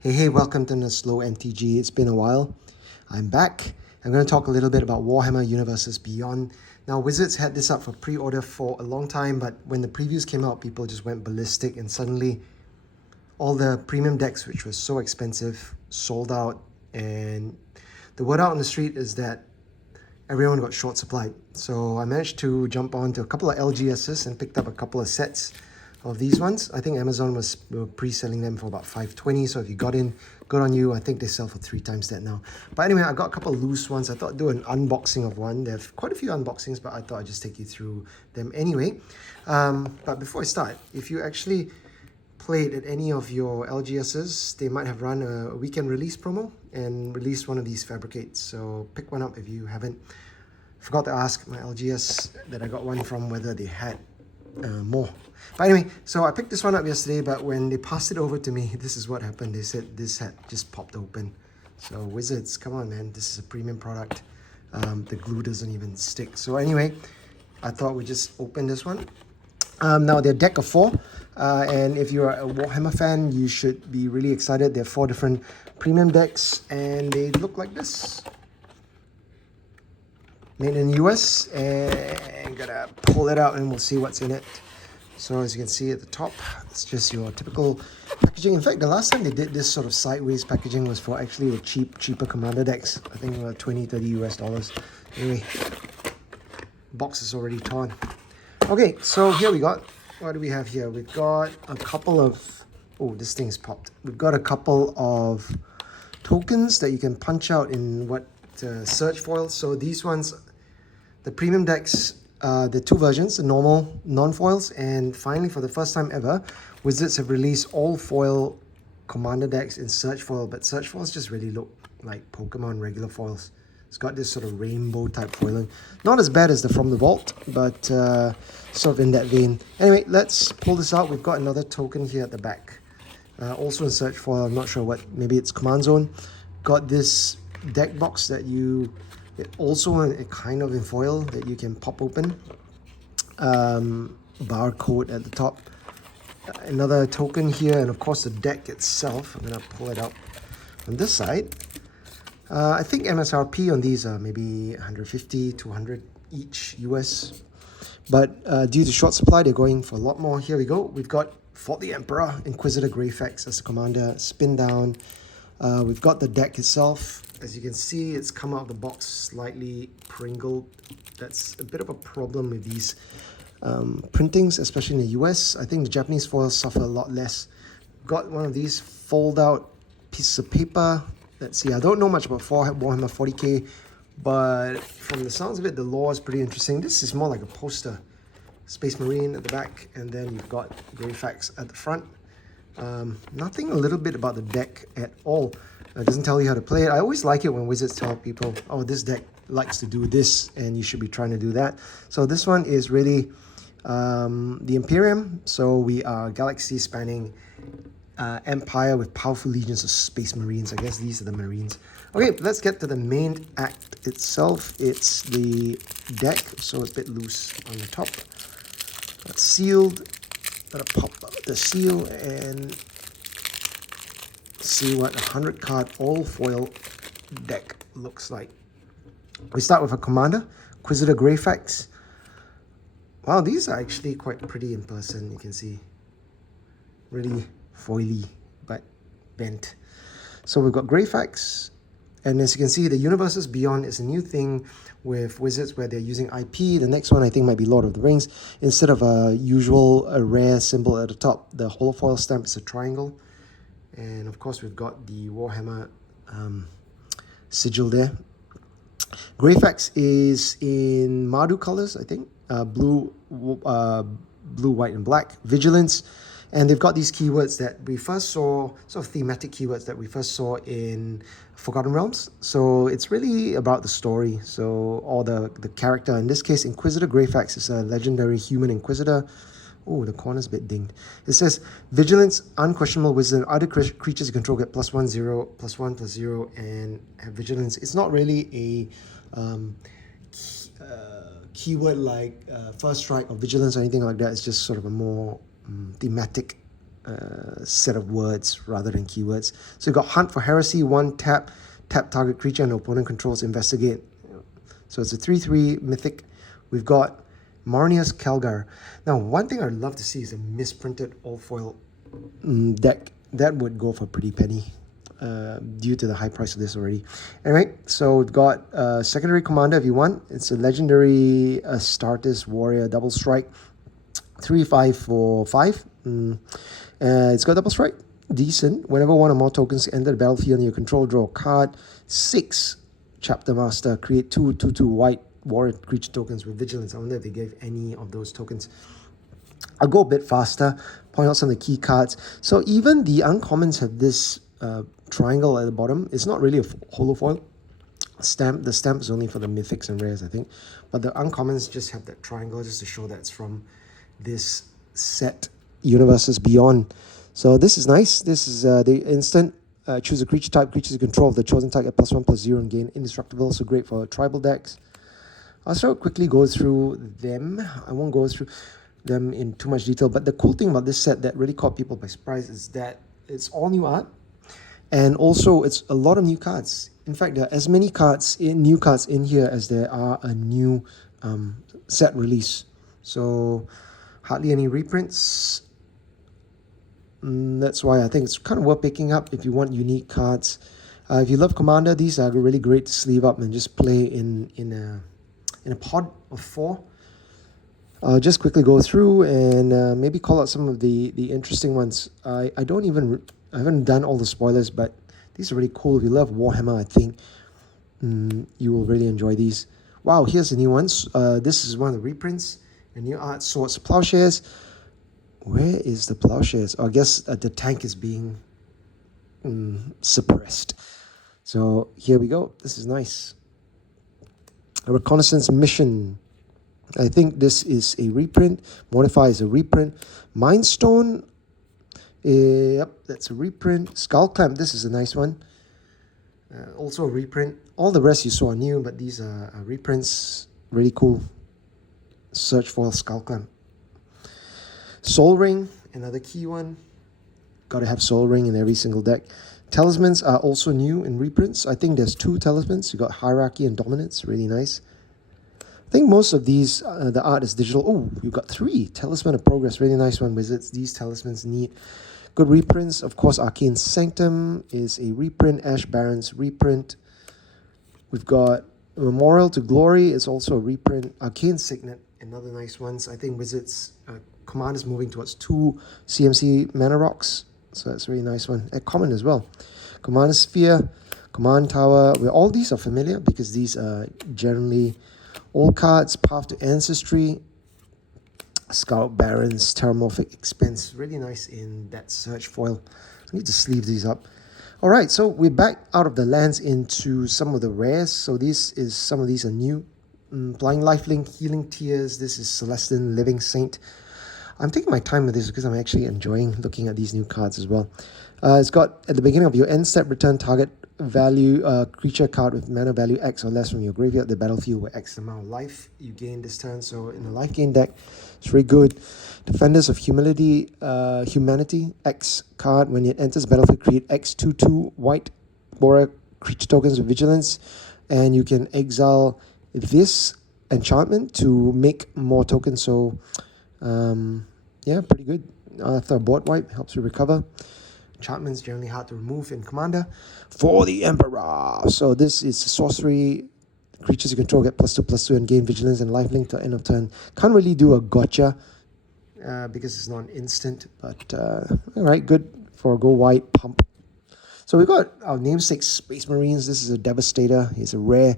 Hey, welcome to the Slow MTG. It's been a while. I'm back. I'm going to talk a little bit about Warhammer Universes Beyond. Now, Wizards had this up for pre-order for a long time, but when the previews came out, people just went ballistic, and suddenly all the premium decks, which was so expensive, sold out. And the word out on the street is that everyone got short supplied. So I managed to jump onto a couple of LGSs and picked up a couple of sets of these ones. I think Amazon was pre-selling them for about $5.20, so if you got in, good on you. I think they sell for 3 times that now. But anyway, I got a couple of loose ones. I thought I'd do an unboxing of one. They have quite a few unboxings, but I thought I'd just take you through them anyway. But before I start, if you actually played at any of your LGSs, they might have run a weekend release promo and released one of these fabricates. So pick one up if you haven't. Forgot to ask my LGS that I got one from whether they had more. But anyway, so I picked this one up yesterday, but when they passed it over to me, this is what happened. They said this had just popped open. So Wizards, come on man, this is a premium product. The glue doesn't even stick. So anyway, I thought we'd just open this one. Now they're deck of 4, and if you're a Warhammer fan, you should be really excited. There are 4 different premium decks, and they look like this. Made in the US, and gonna pull it out and we'll see what's in it. So as you can see at the top, it's just your typical packaging. In fact, the last time they did this sort of sideways packaging was for actually the cheaper commander decks. I think $20-30 US. Anyway, box is already torn. Okay, so here we got, what do we have here? We've got a couple of, oh, this thing's popped. We've got a couple of tokens that you can punch out in what search foils. So these ones, the premium decks, the 2 versions, the normal, non-foils, and finally for the first time ever, Wizards have released all foil commander decks in search foil, but search foils just really look like Pokemon regular foils. It's got this sort of rainbow type foiling. Not as bad as the From the Vault, but sort of in that vein. Anyway, let's pull this out. We've got another token here at the back. Also in search foil, I'm not sure what, maybe it's Command Zone. Got this deck box that you, also a kind of in foil that you can pop open. Barcode at the top. Another token here, and of course the deck itself. I'm gonna pull it out on this side. I think MSRP on these are maybe 150, 200 each US. But due to short supply, they're going for a lot more. Here we go. We've got Fort the Emperor, Inquisitor Greyfax as the commander, spin down. We've got the deck itself. As you can see, it's come out of the box slightly pringled. That's a bit of a problem with these printings, especially in the US. I think the Japanese foils suffer a lot less. Got one of these fold out pieces of paper. Let's see, I don't know much about Warhammer 40k, but from the sounds of it, the lore is pretty interesting. This is more like a poster. Space Marine at the back, and then you've got Greyfax at the front. Nothing a little bit about the deck at all. It doesn't tell you how to play it. I always like it when Wizards tell people, oh, this deck likes to do this, and you should be trying to do that. So this one is really the Imperium. So we are galaxy spanning empire with powerful legions of space marines. I guess these are the marines. Okay, let's get to the main act itself. It's the deck, so it's a bit loose on the top. It's sealed. Gotta pop the seal and see what a 100 card all foil deck looks like. We start with a commander, Inquisitor Greyfax. Wow, these are actually quite pretty in person. You can see really foily, but bent. So we've got Greyfax, and as you can see, the Universes Beyond is a new thing with Wizards where they're using IP. The next one I think might be Lord of the Rings. Instead of a rare symbol at the top, the holofoil stamp is a triangle. And of course we've got the Warhammer sigil there. Greyfax is in Mardu colors, I think. Blue, white, and black. Vigilance. And they've got these keywords that we first saw, sort of thematic keywords that we first saw in Forgotten Realms. So it's really about the story, so or the character. In this case, Inquisitor Greyfax is a legendary human Inquisitor. Oh, the corner's a bit dinged. It says, Vigilance, unquestionable wisdom. Other creatures you control get +1/0, +1/0, and have Vigilance. It's not really a keyword like First Strike or Vigilance or anything like that. It's just sort of a more thematic set of words rather than keywords. So you've got Hunt for Heresy, 1 tap, tap target creature and opponent controls, investigate. So it's a 3/3 mythic. We've got Marnius Kelgar. Now, one thing I'd love to see is a misprinted all-foil deck. That would go for a pretty penny due to the high price of this already. Anyway, so we've got Secondary Commander if you want. It's a legendary Astartes Warrior double strike. 3/5 for 5. It's got double strike. Decent. Whenever one or more tokens enter the battlefield and you control, draw a card. 6 Chapter Master. Create 2/2/2 white warrior creature tokens with vigilance. I wonder if they gave any of those tokens. I'll go a bit faster, point out some of the key cards. So even the uncommons have this triangle at the bottom. It's not really a holo foil stamp. The stamp is only for the mythics and rares, I think. But the uncommons just have that triangle just to show that it's from this set, Universes Beyond. So this is nice. This is the instant. Choose a creature type. Creatures you control of the chosen type at +1/+0 and gain indestructible. So great for tribal decks. I'll sort of quickly go through them. I won't go through them in too much detail. But the cool thing about this set that really caught people by surprise is that it's all new art. And also, it's a lot of new cards. In fact, there are as many new cards in here as there are a new set release. So hardly any reprints. That's why I think it's kind of worth picking up if you want unique cards. If you love Commander, these are really great to sleeve up and just play in a pod of 4. I'll just quickly go through and maybe call out some of the interesting ones. I haven't done all the spoilers, but these are really cool. If you love Warhammer, I think you will really enjoy these. Wow, here's the new ones. This is one of the reprints. The new art, Swords, Plowshares. Where is the Plowshares? Oh, I guess the tank is being suppressed. So here we go. This is nice. A Reconnaissance Mission. I think this is a reprint. Mortify is a reprint. Mindstone. Yep, that's a reprint. Skull Clamp. This is a nice one. Also a reprint. All the rest you saw are new, but these are reprints. Really cool. Search for Skull Clamp. Soul Ring, another key one. Got to have Soul Ring in every single deck. Talismans are also new in reprints. I think there's 2 talismans. You got Hierarchy and Dominance. Really nice. I think most of these, the art is digital. Oh, you got 3. Talisman of Progress. Really nice one, Wizards. These talismans need good reprints. Of course, Arcane Sanctum is a reprint. Ash Baron's reprint. We've got Memorial to Glory is also a reprint. Arcane Signet, another nice one. I think Wizards Command is moving towards 2 CMC Mana Rocks. So that's a really nice one. At Common as well. Command Sphere, Command Tower. Well, all these are familiar because these are generally old cards. Path to Ancestry, Scout Barons, Terramorphic Expense. Really nice in that search foil. I need to sleeve these up. All right, so we're back out of the lands into some of the rares. So some of these are new. Blind Lifelink, Healing Tears. This is Celestine, Living Saint. I'm taking my time with this because I'm actually enjoying looking at these new cards as well. It's got, at the beginning of your end step, return target value creature card with mana value X or less from your graveyard to the battlefield with X amount of life you gain this turn. So in the life gain deck, it's very good. Defenders of Humanity, X card. When it enters battlefield, create X/2/2 white warrior creature tokens with vigilance. And you can exile this enchantment to make more tokens. So yeah, pretty good. After a board wipe, helps you recover. Enchantments generally hard to remove in Commander. For the Emperor. So this is sorcery. Creatures you control get +2/+2 and gain vigilance and lifelink till end of turn. Can't really do a gotcha because it's not an instant. But alright, good for a go white pump. So we've got our namesake Space Marines. This is a Devastator. It's a rare.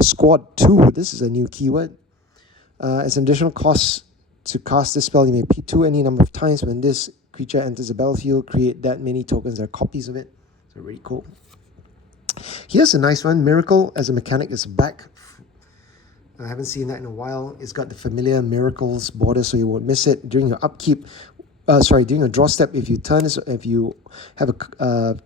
Squad 2. This is a new keyword. As an additional cost to cast this spell, you may P2 any number of times. When this creature enters the battlefield, create that many tokens. There are copies of it. So really cool. Here's a nice one. Miracle as a mechanic is back. I haven't seen that in a while. It's got the familiar Miracles border, so you won't miss it. During your upkeep, during a draw step, if you turn this, if you have a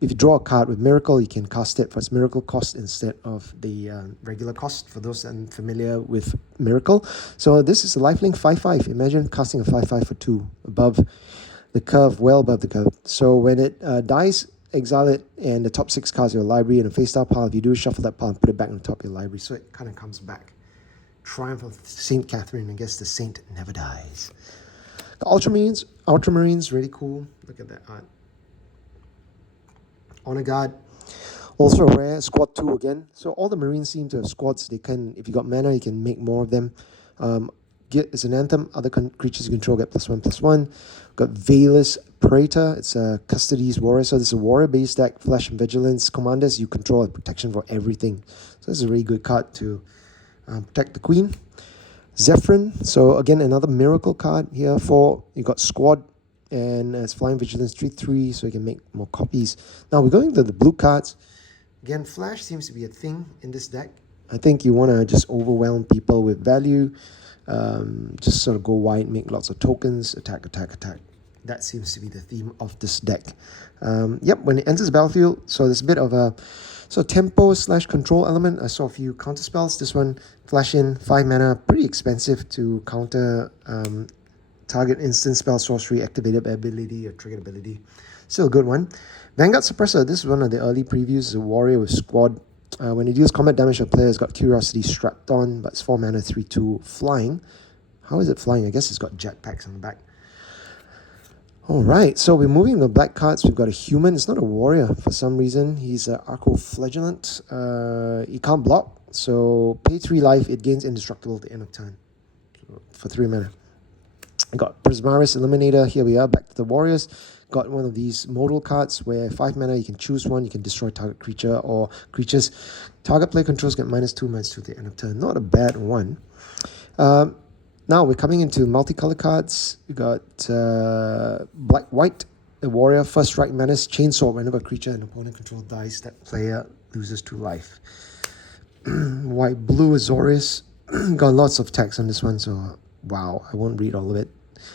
if you draw a card with Miracle, you can cast it for its Miracle cost instead of the regular cost, for those unfamiliar with Miracle. So this is a lifelink 5/5. Imagine casting a 5/5 for 2 above the curve, well above the curve. So when it dies, exile it, and the top 6 cards of your library in a face-down pile. If you do, shuffle that pile and put it back on the top of your library. So it kind of comes back. Triumph of Saint Catherine. I guess the saint never dies. The Ultramarines. Ultramarines, really cool. Look at that art. Honor Guard. Also rare, squad 2 again. So all the Marines seem to have squads. They can, if you got mana, you can make more of them. It's an anthem. Other creatures you control get +1/+1. Got Valus Praetor. It's a Custody's Warrior. So this is a warrior-based deck. Flash and Vigilance. Commanders, you control protection for everything. So this is a really good card to protect the Queen. Zephyrin. So again, another miracle card here for, you got Squad. And it's Flying Vigilance 3/3, so you can make more copies. Now we're going to the blue cards. Again, Flash seems to be a thing in this deck. I think you want to just overwhelm people with value. Just sort of go wide, make lots of tokens, attack, attack, attack. That seems to be the theme of this deck. Yep, when it enters the battlefield, so there's a bit of a tempo/control element. I saw a few counter spells. This one, flash in, 5 mana, pretty expensive to counter target instant spell, sorcery, activated ability, or triggered ability. Still a good one. Vanguard Suppressor. This is one of the early previews. It's a warrior with squad. When it deals combat damage to a player, it's got Curiosity strapped on, but it's 4 mana, 3/2, flying. How is it flying? I guess it's got jetpacks on the back. Alright, so we're moving the black cards. We've got a human. It's not a warrior for some reason. He's an Arco-Flagellant. He can't block, so pay 3 life. It gains indestructible at the end of turn for 3 mana. I got Prismaris Eliminator. Here we are, back to the Warriors. Got one of these modal cards where 5 mana, you can choose one. You can destroy target creature or creatures. Target player controls get -2/-2 at the end of turn. Not a bad one. Now we're coming into multicolored cards. We got Black-White, a warrior, first strike menace, chainsaw. Whenever a creature an opponent control dies, that player loses 2 life. White-Blue Azorius. Got lots of text on this one, so wow, I won't read all of it.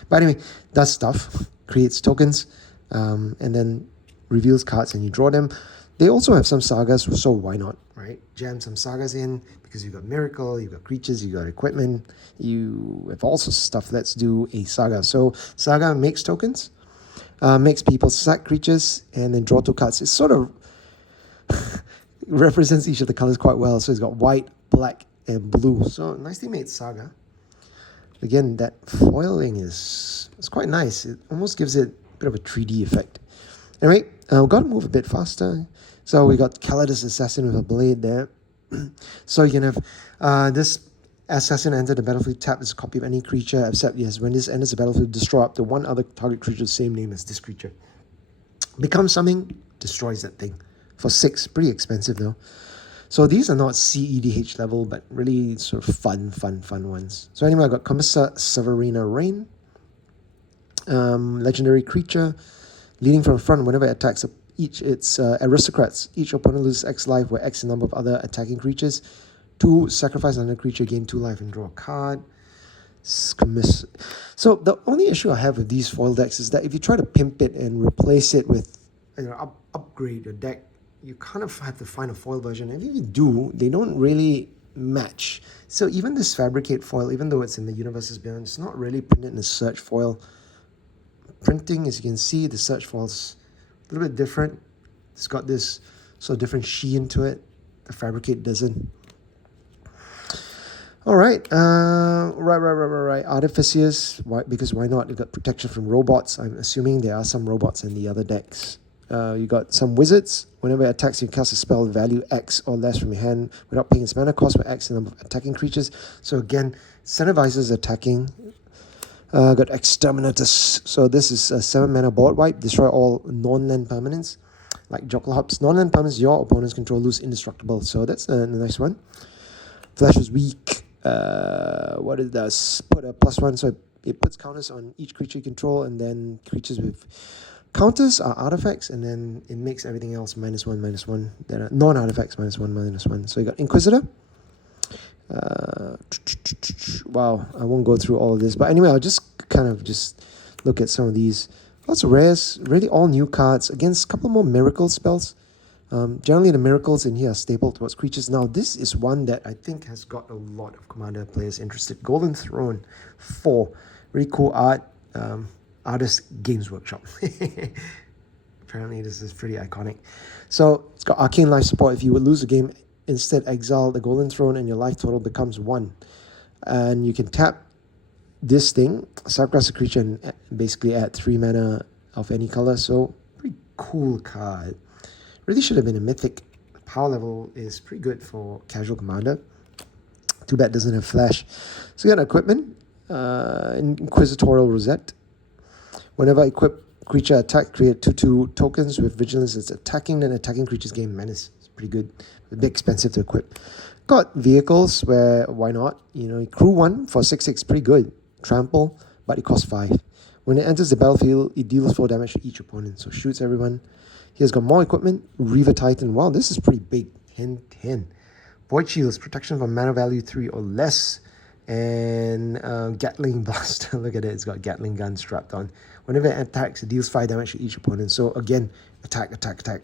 But anyway, does stuff, creates tokens, and then reveals cards and you draw them. They also have some sagas, so why not, right? Jam some sagas in, because you've got Miracle, you've got creatures, you've got equipment, you have all sorts of stuff. Let's do a saga. So saga makes tokens, makes people sack creatures, and then draw 2 cards. It sort of represents each of the colors quite well. So it's got white, black, and blue. So nicely made saga. Again, that foiling is quite nice. It almost gives it a bit of a 3D effect. Anyway, we've got to move a bit faster. So we got Calidus Assassin with a blade there. So you can have this assassin enter the battlefield, tap as a copy of any creature, except yes, when this enters the battlefield, destroy up to 1 other target creature the same name as this creature. Becomes something, destroys that thing. For 6, pretty expensive though. So these are not CEDH level, but really sort of fun ones. So anyway, I got Commissar Severina Rain. Legendary creature. Leading from the front, whenever it attacks its aristocrats, each opponent loses X life, where X the number of other attacking creatures. 2, sacrifice another creature, gain 2 life, and draw a card. So the only issue I have with these foil decks is that if you try to pimp it and replace it with, upgrade your deck, you kind of have to find a foil version. And if you do, they don't really match. So even this Fabricate foil, even though it's in the Universes Beyond, it's not really printed in the Search foil. Printing, as you can see, the Search foil's a little bit different. It's got this sort of different sheen to it. The Fabricate doesn't. All right, right. Artificers, why? Because why not? You got protection from robots. I'm assuming there are some robots in the other decks. You got some wizards. Whenever it attacks, you cast a spell value X or less from your hand without paying its mana cost for X the number of attacking creatures. So again, incentivizes attacking. Got Exterminatus. So this is a 7 mana board wipe. Destroy all non-land permanents, like Jokulhubs. Non-land permanents your opponents control lose indestructible. So that's a nice one. Flash is weak. What it does, put a +1, so it puts counters on each creature you control, and then creatures with counters are artifacts, and then it makes everything else -1/-1. That are non-artifacts -1/-1. So you got Inquisitor. Wow, I won't go through all of this, but anyway, I'll just kind of look at some of these. Lots of rares, really all new cards. Against a couple more miracle spells. Generally, the miracles in here are stapled towards creatures. Now, this is one that I think has got a lot of Commander players interested. Golden Throne 4. Really cool art. Artist Games Workshop. Apparently this is pretty iconic. So it's got Arcane Life support. If you would lose a game, instead exile the Golden Throne and your life total becomes 1. And you can tap this thing, subclass a creature, and basically add 3 mana of any color. So pretty cool card. Really should have been a mythic. Power level is pretty good for casual commander. Too bad it doesn't have flash. So you got equipment, Inquisitorial Rosette. Whenever equip creature attack, create 2/2 tokens with vigilance. It's attacking, then attacking creatures gain menace. It's pretty good. A bit expensive to equip. Got vehicles where, why not? You know, crew 1 for 6/6, pretty good. Trample, but it costs 5. When it enters the battlefield, it deals 4 damage to each opponent, so shoots everyone. He's got more equipment. Reaver Titan. Wow, this is pretty big. 10/10. Void Shields, protection from mana value 3 or less. And Gatling Blast. Look at it, it's got Gatling gun strapped on. Whenever it attacks, it deals 5 damage to each opponent. So again, attack,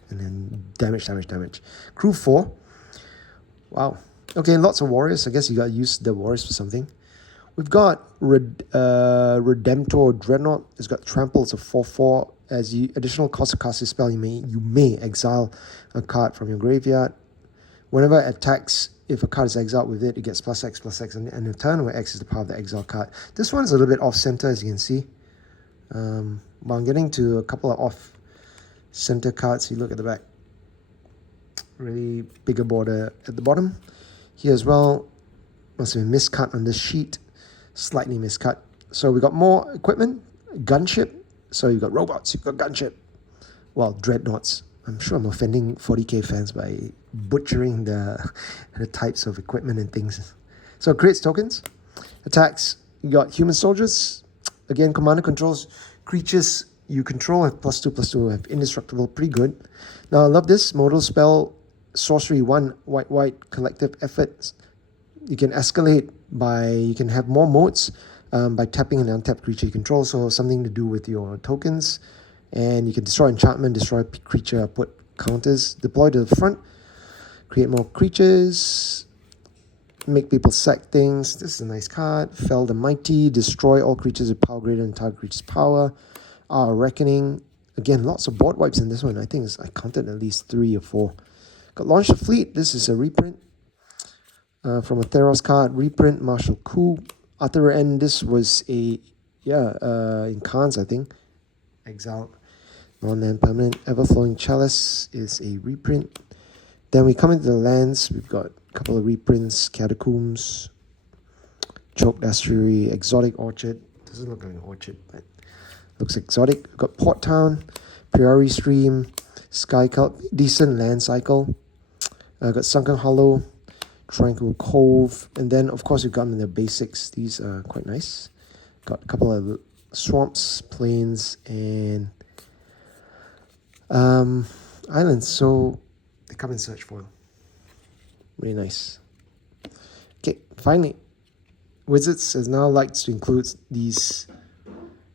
and then damage. Crew 4. Wow. Okay, lots of warriors. I guess you gotta use the warriors for something. We've got Redemptor Dreadnought. It's got trample. It's a 4/4. As you additional cost to cast this spell, you may exile a card from your graveyard. Whenever it attacks, if a card is exiled with it, it gets +X, and in turn where X is the power of the exile card. This one's a little bit off-center, as you can see. But I'm getting to a couple of off-center cards. You look at the back. Really bigger border at the bottom. Here as well, must have been miscut on this sheet. Slightly miscut. So we got more equipment. Gunship. So you've got robots, you've got gunship. Well, dreadnoughts. I'm sure I'm offending 40k fans by butchering the types of equipment and things. So it creates tokens. Attacks. You got human soldiers. Again, commander controls creatures you control have +2/+2, have indestructible, pretty good. Now I love this modal spell, sorcery 1, white, collective efforts. You can escalate you can have more modes by tapping an untapped creature you control, so something to do with your tokens. And you can destroy enchantment, destroy creature, put counters, deploy to the front, create more creatures, make people sack things. This is a nice card. Fell the Mighty, destroy all creatures with power greater than target creature's power. Our Reckoning. Again, lots of board wipes in this one. I think I counted at least 3 or 4. Got Launch the Fleet. This is a reprint from a Theros card. Reprint, Martial Coup. Arthur N. This was in Khans, I think. Exiled. Non-land permanent. Everflowing Chalice is a reprint. Then we come into the lands. We've got a couple of reprints. Catacombs. Choked Estuary. Exotic Orchard. Doesn't look like an orchard, but looks exotic. We've got Port Town. Prairie Stream. Sky Cult. Decent land cycle. Got Sunken Hollow. Tranquil Cove. And then, of course, we've got the basics. These are quite nice. Got a couple of swamps, plains, and islands. So they come in search foil. Really nice. Okay, finally, Wizards has now liked to include these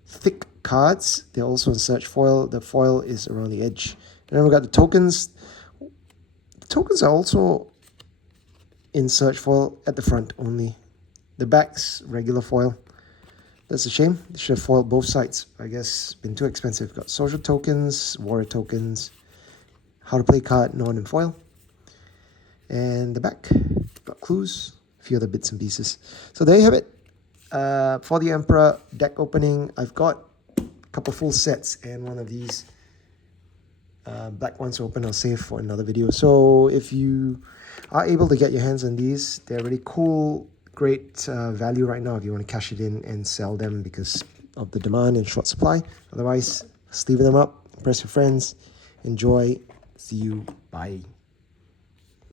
thick cards. They're also in search foil. The foil is around the edge. And then we've got the tokens. The tokens are also in search foil at the front only. The back's regular foil. That's a shame. They should have foiled both sides. I guess been too expensive. Got social tokens, warrior tokens, how to play card, non and foil. And the back, got clues, a few other bits and pieces. So there you have it. For the Emperor deck opening, I've got a couple full sets and one of these black ones open. I'll save for another video. So if you are able to get your hands on these, they're really cool. Great value right now if you want to cash it in and sell them because of the demand and short supply. Otherwise, sleeve them up, impress your friends, enjoy. See you. Bye.